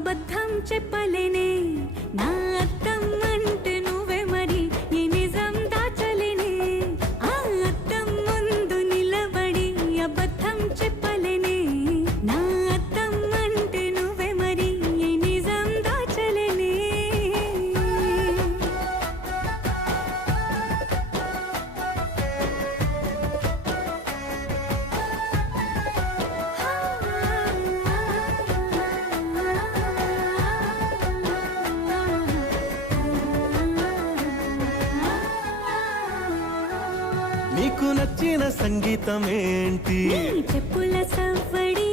అబద్ధం చెప్పలేనే నా అద్దం అంటే నువ్వే మరి ఈ నిజం దాచలేనే ఆ అద్దం ముందు నిలబడి అబద్ధం చెప్పలేనే నా అద్దం అంటే నువ్వే మరి ఈ నిజం దాచలేనే నీకు నచ్చిన సంగీతం ఏంటి? నీ చెప్పుల సవ్వడి